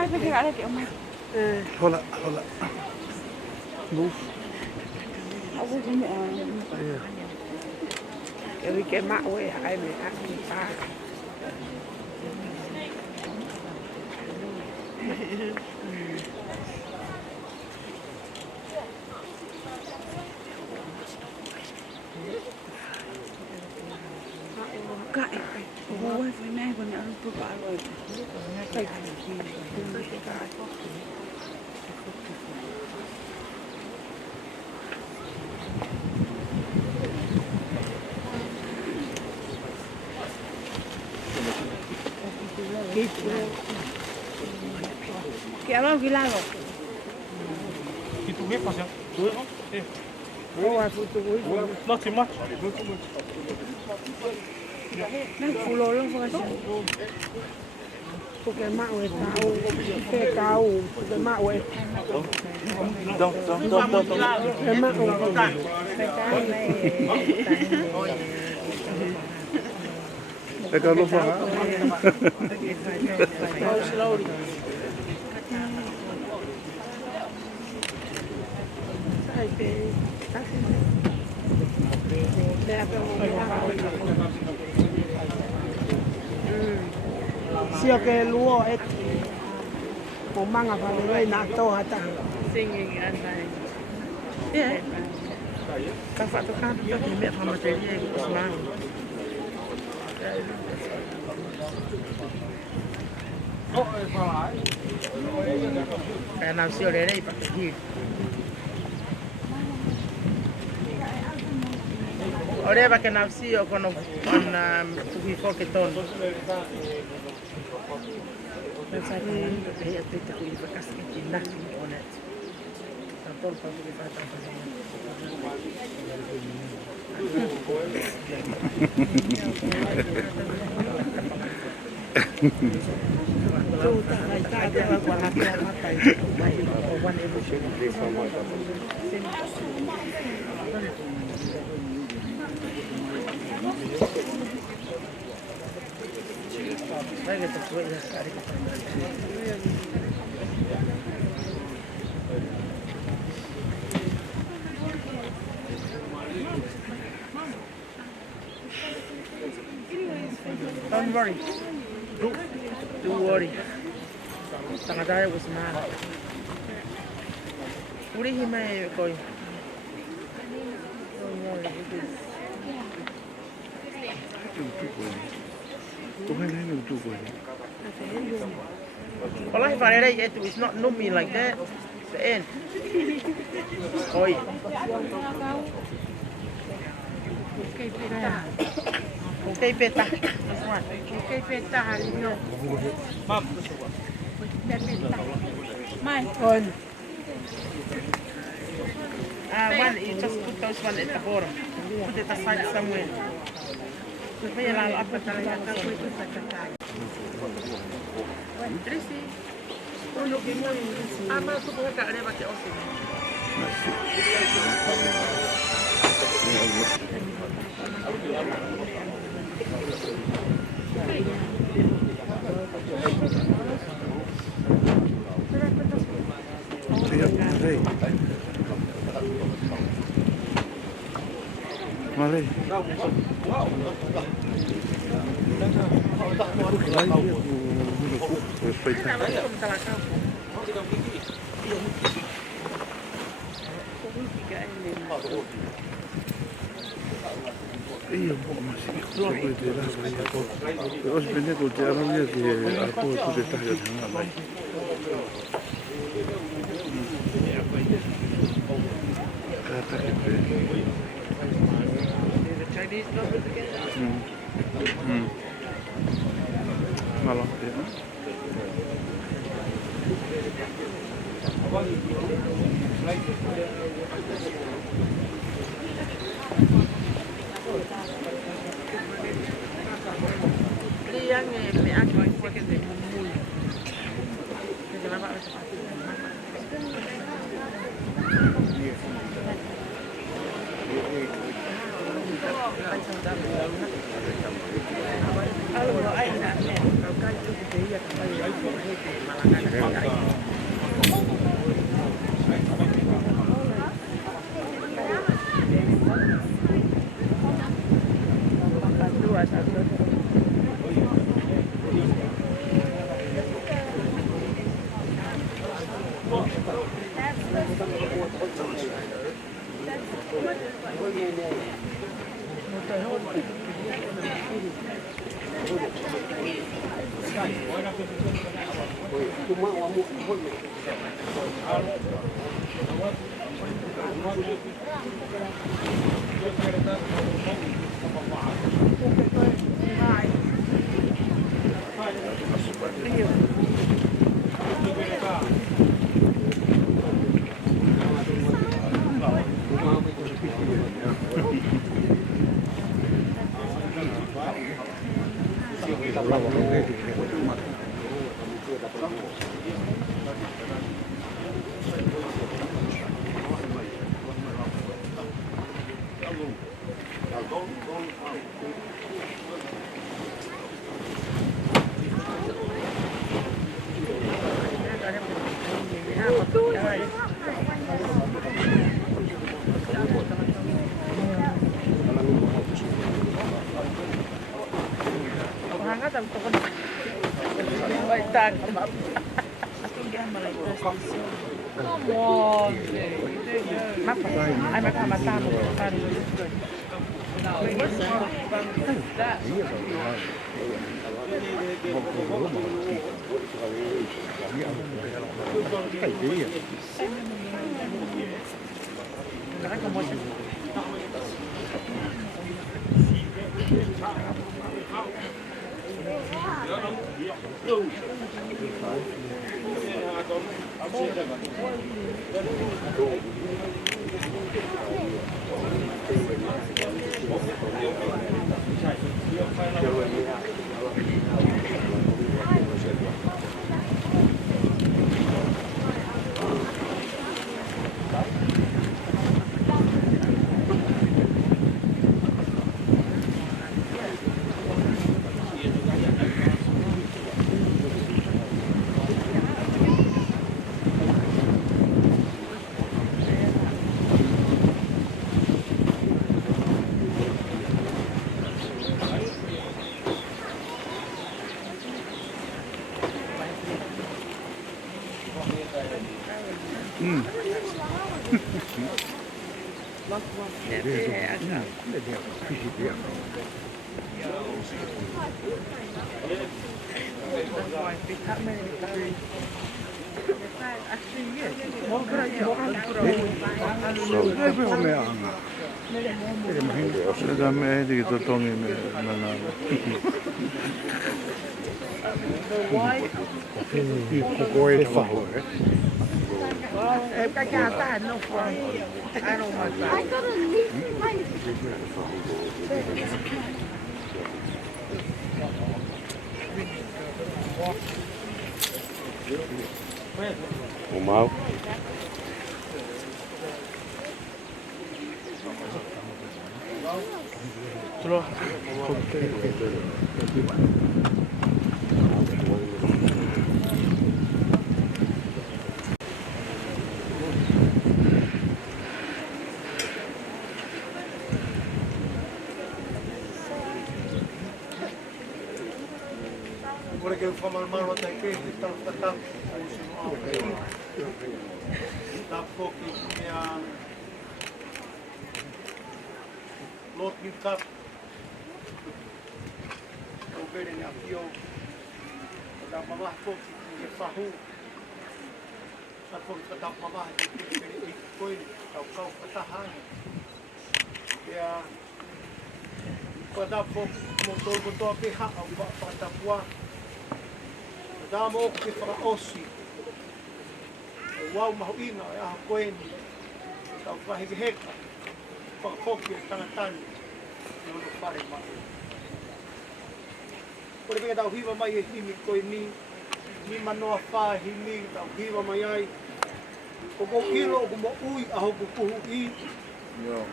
mai Fakahaele ke mai. Hola. Move. Aku ni Jadi ke mak we ai me aku pa. Kai. Wo foi nai ko ni alu pu pa lo. Kai. Que algo gilado. ¿Y tú qué pasa? ¿Tú no? Not too much. Nang pulo lo fo kasi. Porque mak we tau, ke kau, porque mak we. Don't. Ke mak we. Eka lo fa. Go slowly. Sio che luo e mo manga fa le na to hata. Singing and like Yeah. ka Faitoka yo ki me fa materia e kusma. Kaya na siyo lere ipakiki. Ore ba ke na siyo kono on kuhifo ke ton. Pensare che io tutta qui per caschi nothing on it. La polpa che fa Don't worry. Don't worry. Tangadaya was mad. Uri hime koi. Don't worry. Wallahi farere yetu is not nummy like that. The end. Koi. Okay, peta. This one. Okay, peta halino. Mom. Mai on. One, you just put those one at the bottom. Put it aside somewhere. Kaya lalo apa talaga ako ito sa katay. Trisi. Tulog mo yung trisi. Ama ito po ka areba ke osin. Mare. Iya, masih coba dia lah. Terus sebenarnya kalau dia orangnya dia aku itu dia tak ada hal lain. Kata itu. Malah ya. Yang meafkeiki que de muy. Kenapa Come on. Ai mai matando. Seda me heti totongi me manalo. Mau. Terus. Porque eu falo mal até que está tá tá pouco minha lot me tap o bere na pio da mama pouco que fahu a pouco da mama que bere foi ao cau tahan ya pada pouco motor botou a perra ao patapua da mo ke para osi wow mahuina ya koeni ka fahi heka pa kopi tanatan no pare ma por que da hiva mai e himi koeni ni manoa fa himi da hiva mai ai o mo kilo o mo ui a ho ku i Yo.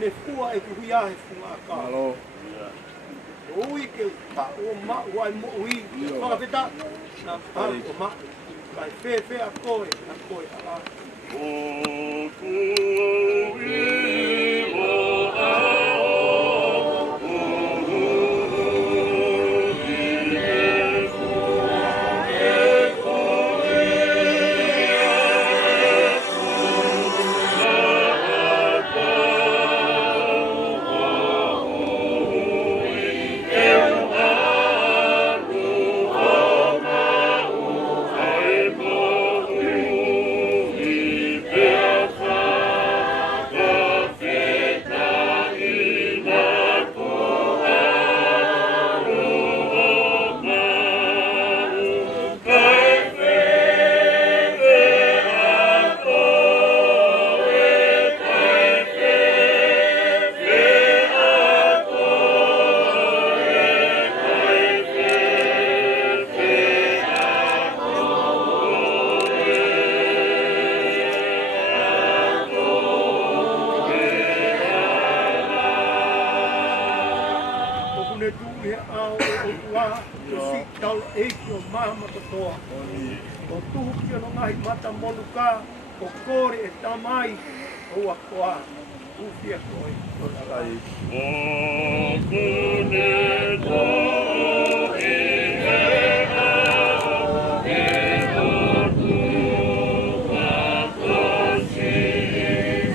le fua e ku ia e funga ka Alo. ui ke pa o ma wa mo ui pa peta na pa o ma kai fefe a koe ala. O tuhuki o ngai mata moluka, o kore e tamai, o a koa, ufia koe, o tarai. O kune to e hea, e otu Akapusi,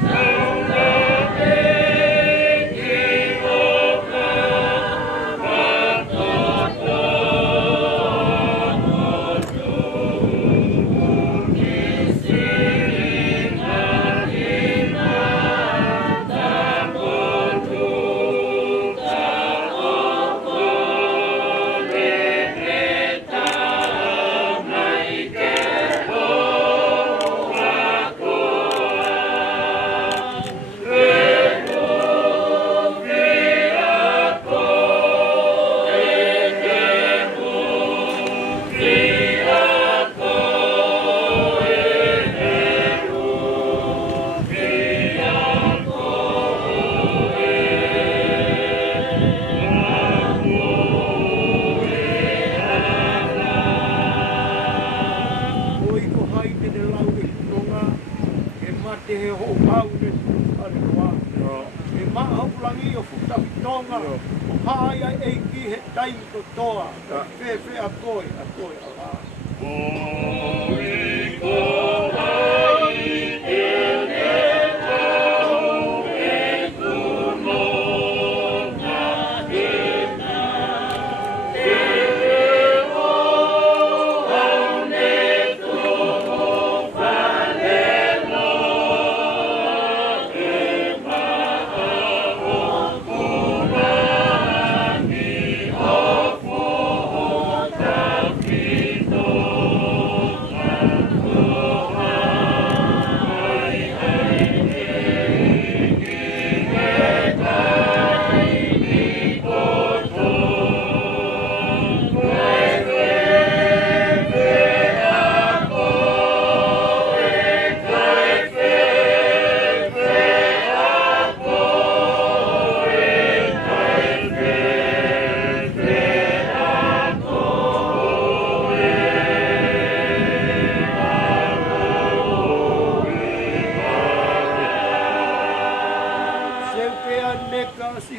nauna e ki oka, Faitoka. Haia e ki he taimi to toa, fe a koe ala. Oi koai e ne tau e kuno na hena, e o au ne to valelo, e maha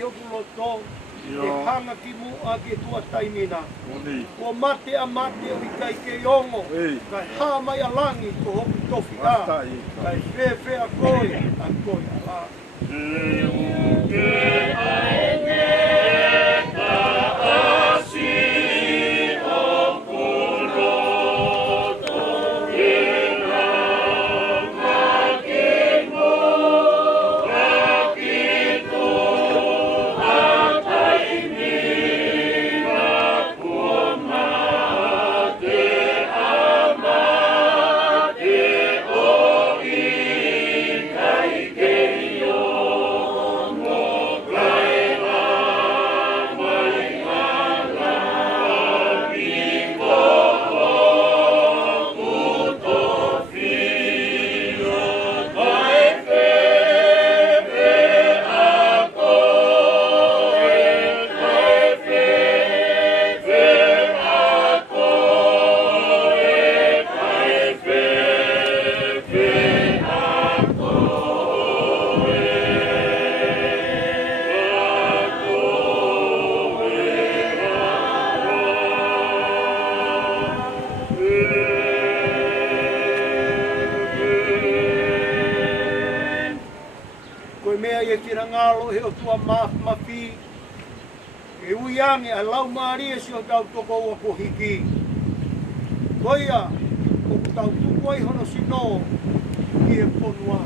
o kuna. O mate a mate o kai ke ongo, kai hama ia langi ko hoki tofi a, kai fe a koe ala. Kai Ia ngalo he o tua mafi. E uiange a lau maari e si o tau toko ua ko hiki. Koia, o tau tuku ai hono sino ki e ponua.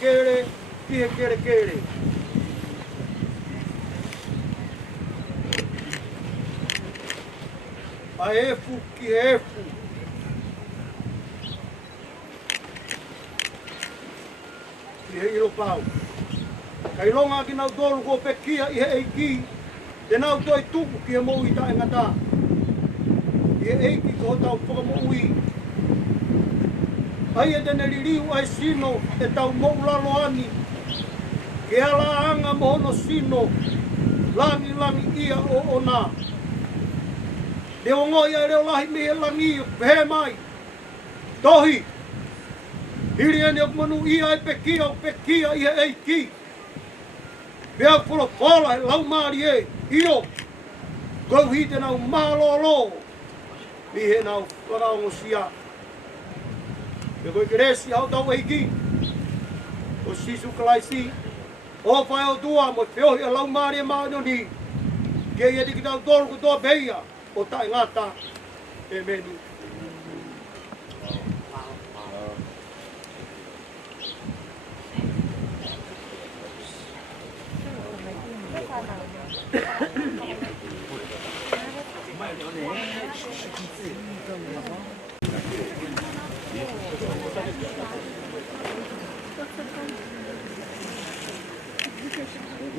Kere, kia kere kere. A efu ki efu. Ki he iro pau. Kai longa ki nau tolu ko pekia i he eiki. Te nau toi tuku ki he mou i tae ngata. I he eiki ko tau whakamu ui. Ai e tene ririu ai sino e tau mou lalo ani. Ke ala anga mohono sino, langi langi ia o ona. Te o ngoi ai reo lahi me he langi o pehe mai. Tohi, hiri ene o manu ia e pekia i he eiki. Pea kula kola he lau maari e, io. Kau hi te nau malolo. Mi he nau wharaongo sia. Me koe keresi hau tau eiki. O sisu kalaisi. O whai o tua mo whiohi a lau maari e maanoni. Ke ia tiki tau tolu ko toa beia. O tae ngata. E menu.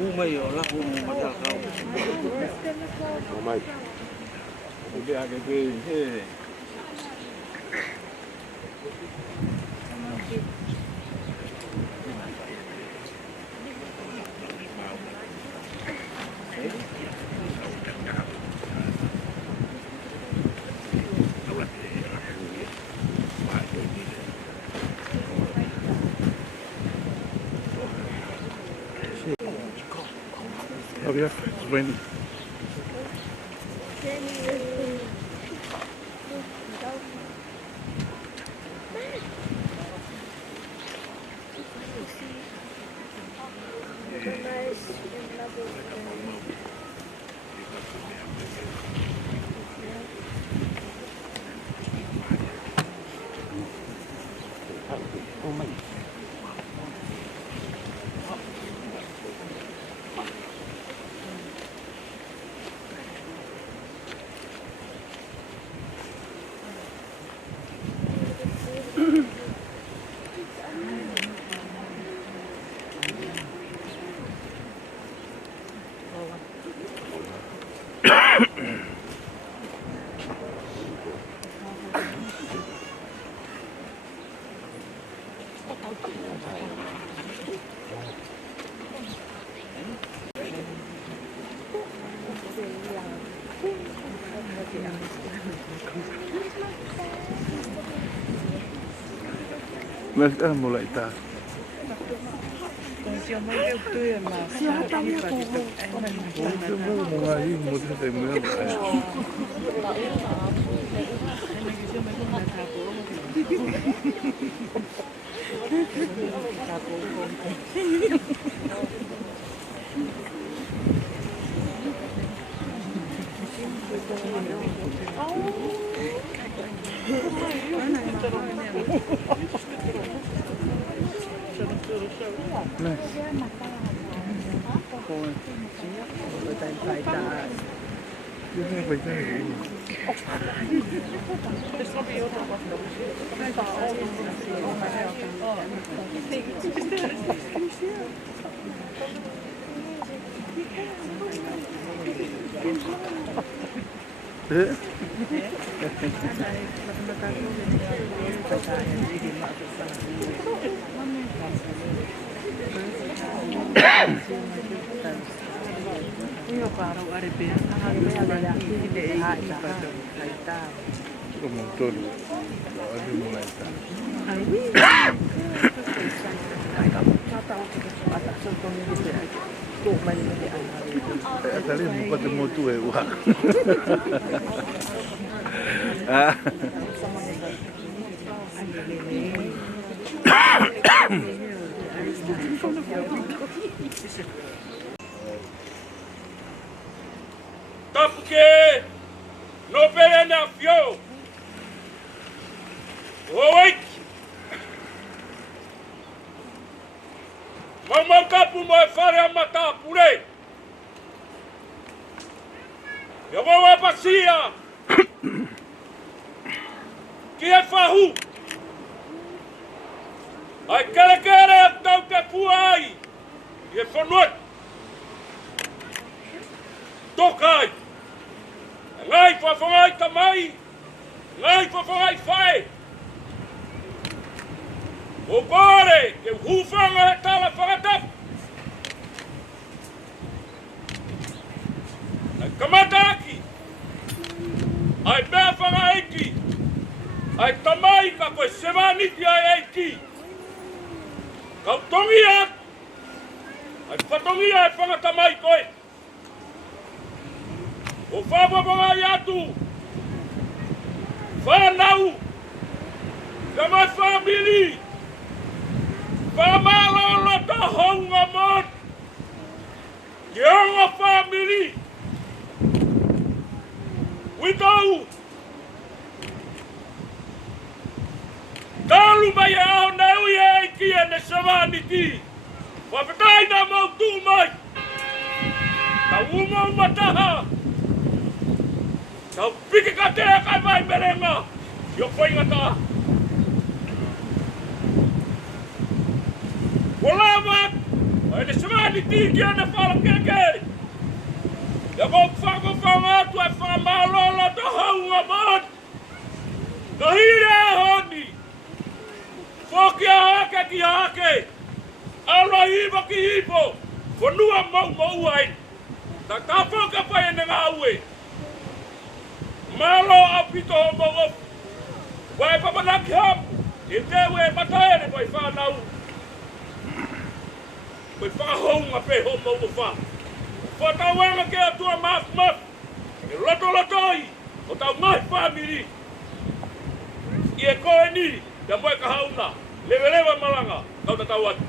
Umay ola umata kau. Umay. Udah agak gede. Oh yeah, it's windy. Nice. Mas mulai tak. Siapa ni aku? Mulai mudah saya mulai. Motor ada mulai tak. Tadi buat motor wah. Tapuke no perena fio. Oi. Mamãe capu mai fare matar pure. Eu vou a passia. Que é farru. Ai cara tau te puai. E fonot. Tokai. Ngai fafongai tamai. Ngai fafongai fai. O kore ke hufanga he tala whakatap. Ai kamataki. Ai mea whangaeki. Ai tamai ka koe semaniti ai eiki. Kau tongi at. Ai whatongi ai whangatamai koe. O whawabanga i atu. Whanau. Ka mai whamili. Whamalolo ta honga mon. Ki honga whamili. Witau. Talu mai ao nau i eiki e ne samaniti. Whapetai na mau tu mai. Ta umau mataha. Kau piki ka te kai mai merenga. Yo whainga ta. Walamat. Ai ne samaniti ki ana whalakeke. Ya mau whakawhanga tu ai whamalolo ta haunga man. Ka hire honi. Whoki a hake ki hake. Ala hiva ki hipo. Whanua mau ai. Ta whoka pai ene ngā ue. Malo apito o mau. Wai papanaki ham. I te ue mataere wai whanau. Wai whakahonga pe ho mau wha. Whatawanga ke atua maf. E lotolotoi. O tau ngai whamiri. I e koe ni. Ka moe ka hauna. Lewa malanga. Kau ta tau atu.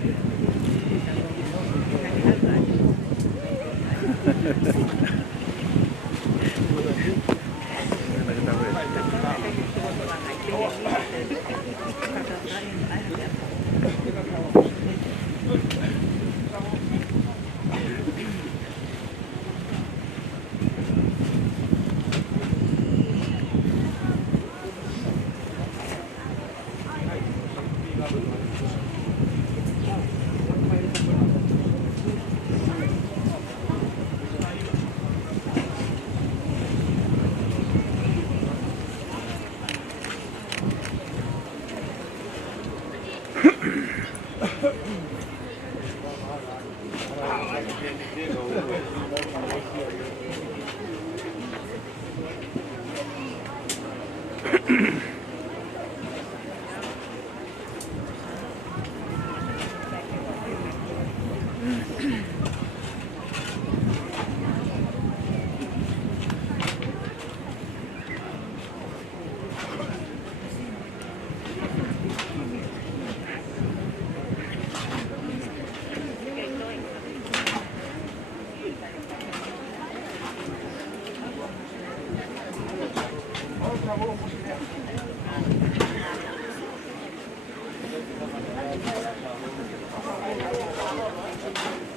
Thank you.